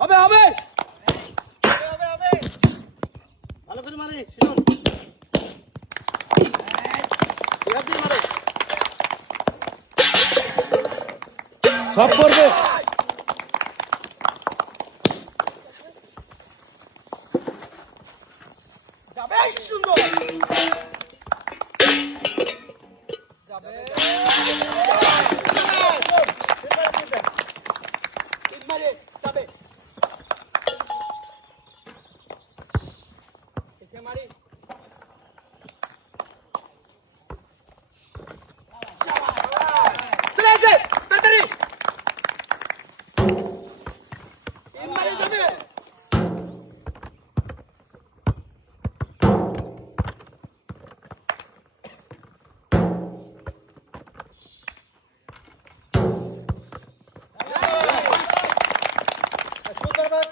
হবে হবে ভালো করে মারি শিরন সব করবে যাবে সুন্দর যাবে মারে যাবে একে মারি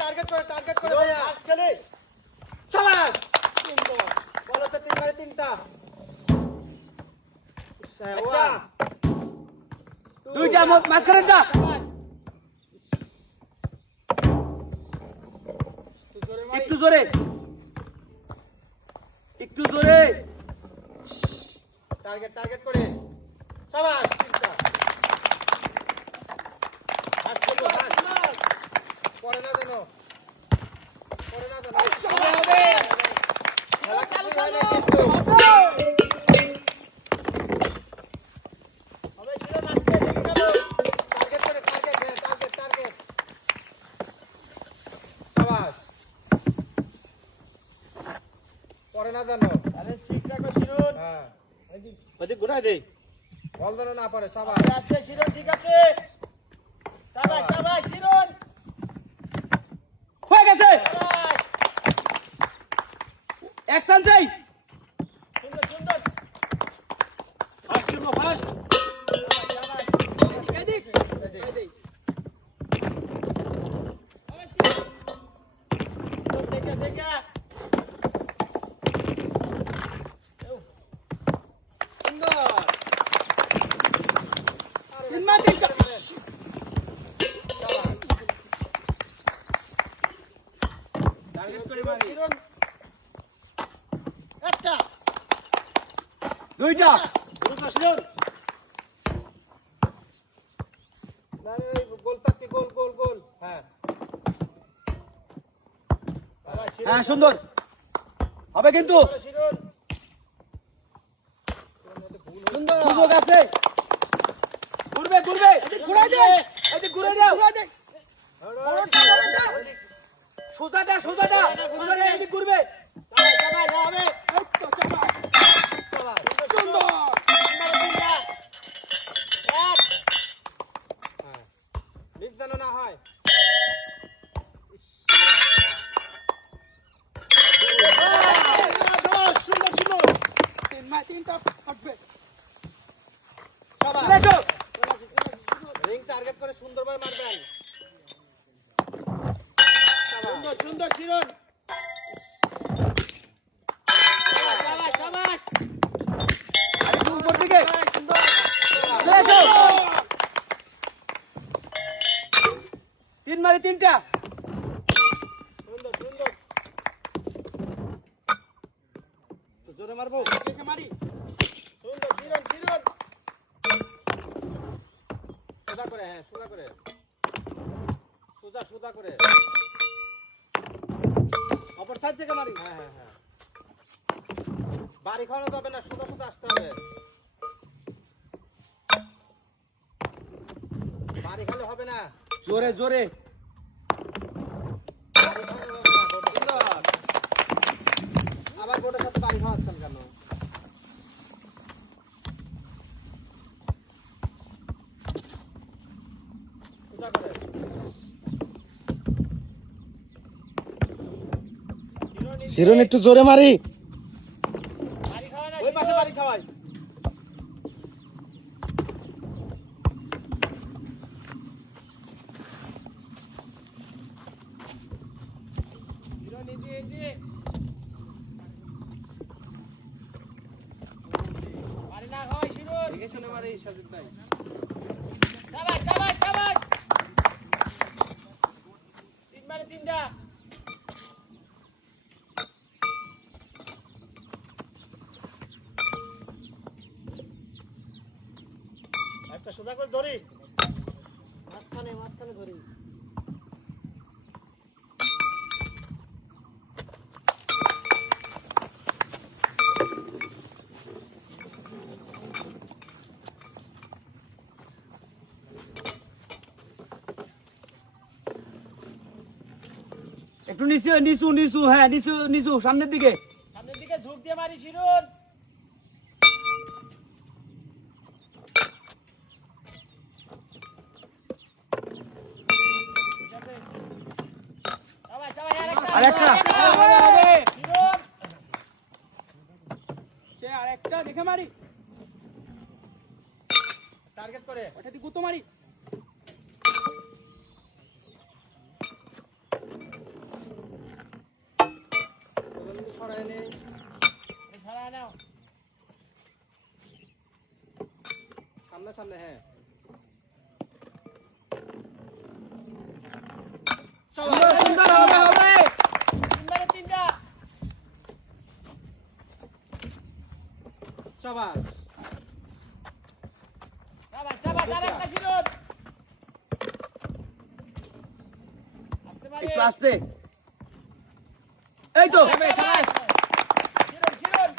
টার্গেট করে ভাইয়া আজকে শাবাশ বলো তো 3 মারে 3টা একটা দুইটা মাঝখানেরটা একটু জোরে টার্গেট করে শাবাশ 3টা পরে না জানো হবে খেলা চালু হয় না কিন্তু হবে ছিল না দেখে গেল টার্গেট করে টার্গেট শাবাশ পরে না জানো আরে ঠিক রাখো শিরন হ্যাঁ ওই ঘুরাই দেই বল যেন না পারে শাবাশ আছে শিরন ঠিক আছে শাবাশ শিরন হয়ে গেছে অ্যাকশন চাই সুন্দর ফাস্ট এদিক দেখে সুন্দর একটা দুইটা গোল হ্যাঁ হ্যাঁ সুন্দর হবে কিন্তু সুন্দর আছে ঘুরবে ঘুরাই দে ঘুরে দাও সোজাটা এদিক ঘুরবে হবে যেন না হয় সুন্দর 3টা ফাটবে রিং টার্গেট করে সুন্দরভাবে মারবেন সুন্দর কিরণ উপর দিকে 3 মারি 3টা সুন্দর জোরে মারবো দেখে মারি সুন্দর কিরণ সোজা করে হ্যাঁ সোজা করে অপর সাইড থেকে মারি হ্যাঁ বাড়ি খাওয়ানো যাবে না সোজা আসতে হবে বাড়ি খালে হবে না জোরে আবার বোর্ডের সাথে বাড়ি খাওয়াচ্ছেন কেন শিরন একটু জোরে মারি ওই পাশে বাড়ি খাওয়াই শিরন এই যে দেখে শুনে মারি সাজিদ ভাই। শাবাশ শাবাশ শাবাশ। তিন মারে তিনটা। একটা সোজা করে ধরি। মাঝখানে মাঝখানে ধরি। একটু নিচু নিচু নিচু, হ্যাঁ নিচু নিচু, সামনের দিকে। সামনের দিকে ঝুঁক দিয়ে মারি শিরুন। শাবাশ শাবাশ আরেকটা। শিরুন। সে আরেকটা দেখে মারি। টার্গেট করে ওটা দি গুতো মারি। সরাই নে। ছাড়া নাও। সামনে সামনে, হ্যাঁ। সুন্দর সুন্দর, হবে হবে। তিন মারে তিনটা। শাবাশ। শাবাশ শাবাশ আরেকটা শিরুন। আস্তে মারি। একটু আস্তে। এই তো। শাবাশ শাবাশ। শিরুন শিরুন।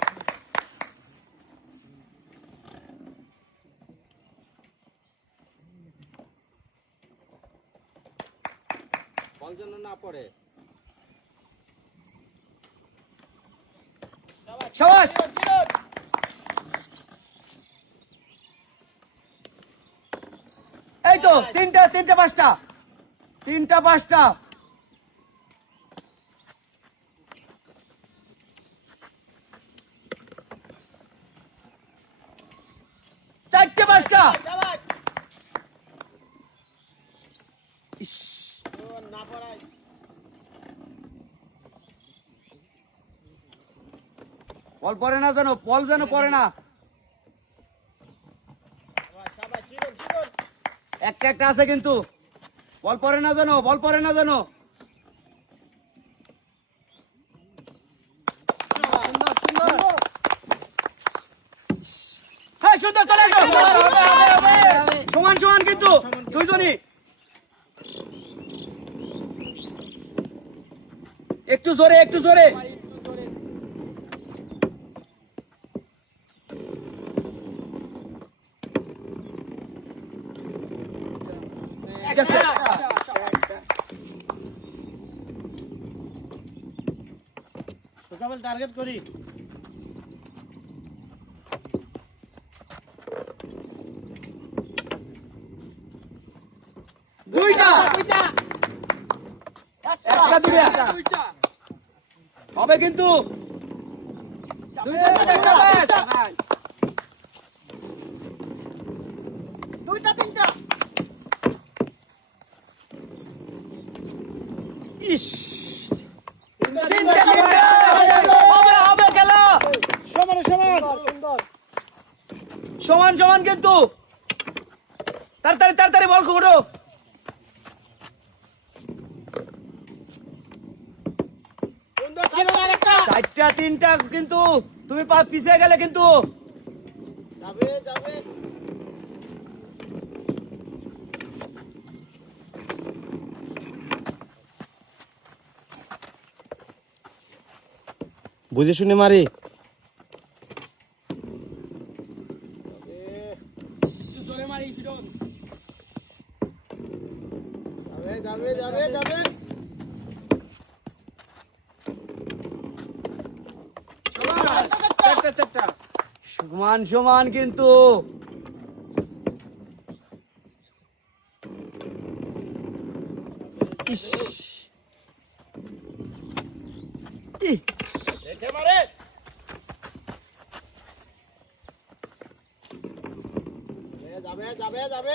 বল যেন না পড়ে। শাবাশ শাবাশ। শিরুন শিরুন। এই তো, তিনটা তিনটা পাঁচটা, তিনটা পাঁচটা। চারটে পাঁচটা। শাবাশ। ইস, ও না পড়াই। বল পড়ে না যেন, বল যেন পড়ে না। শাবাশ শাবাশ শিরুন শিরুন। একটা একটা আছে কিন্তু, বল পড়ে না যেন, বল পড়ে না যেন। সুন্দর সুন্দর। হ্যাঁ সুন্দর, চলে আসো। সমান সমান কিন্তু দুইজনই। একটু জোরে একটু জোরে। গেছে। সোজা বল টার্গেট করি। দুইটা একটা দুইটা দুইটা। হবে কিন্তু। দুইটা শাবাশ। দুইটা তিনটা। ইস, তিনটা। হবে হবে খেলা। সমান সমান। সমান সমান কিন্তু। তাড়াতাড়ি তাড়াতাড়ি বল ঘুরো। সুন্দর শিরুন আরেকটা। চারটা তিনটা কিন্তু, তুমি পিছিয়ে গেলে কিন্তু। যাবে যাবে। বুঝে শুনে মারি। একটু জোরে মারি শিরুন। যাবে যাবে যাবে যাবে। শাবাশ। চারটা চারটা। সমান সমান কিন্তু। ইস, ই, দেখে মারে। যাবে যাবে যাবে।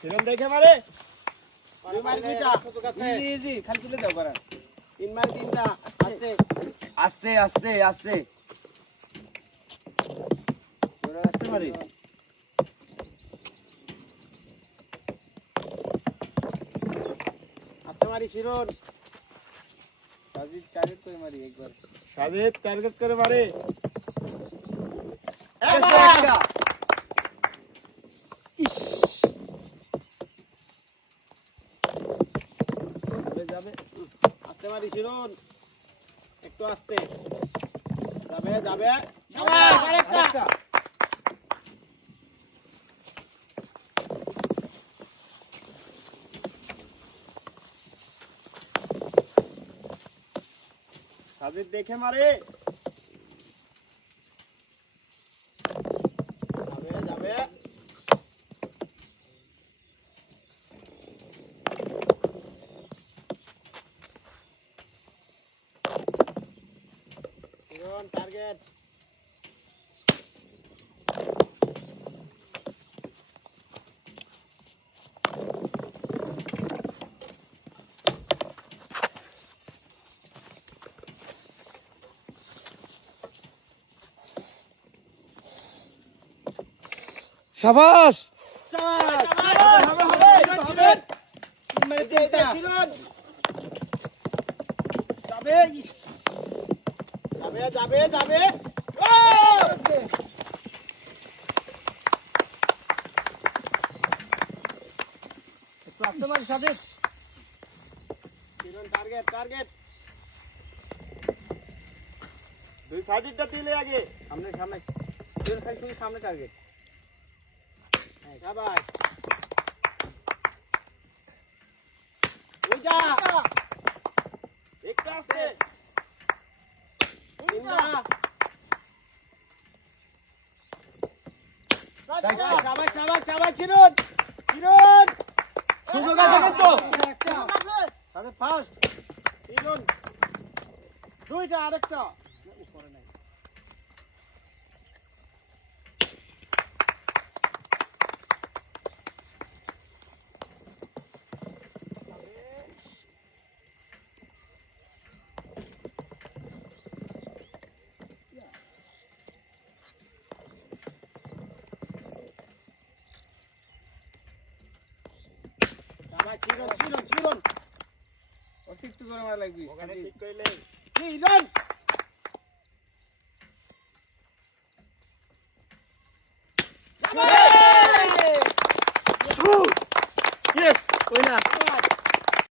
শিরুন দেখে মারে। দুই মারি দুইটা। ইজি ইজি, খালি তুলে দাও করা। তিন মারি তিনটা। আস্তে। আস্তে আস্তে আস্তে। করে মারি আচ্ছা মারি শিরন সাজিদ টার্গেট করে মারি একবার সাজিদ টার্গেট করে মারি যাবে আস্তে মারি শিরন একটু আস্তে যাবে যাবে আরেকটা সাজিদ দেখে মারে যাবে যাবে টার্গেট শাবাশ যাবে যাবে টার্গেট টার্গেট দুই সাইডটা দিলে আগে সামনে সামনে সামনে টার্গেট সবাই ওইটা একটা আছে সবাই সবাই সবাই চিরন চিরন সুযোগ আছে কিন্তু তাহলে ফার্স্ট চিরন দুইটা আরেকটা উপরে নাই চিরন চিরন চিরন অতিরিক্ত করে মারা লাগবে ওখানে ঠিক কইলে চিরন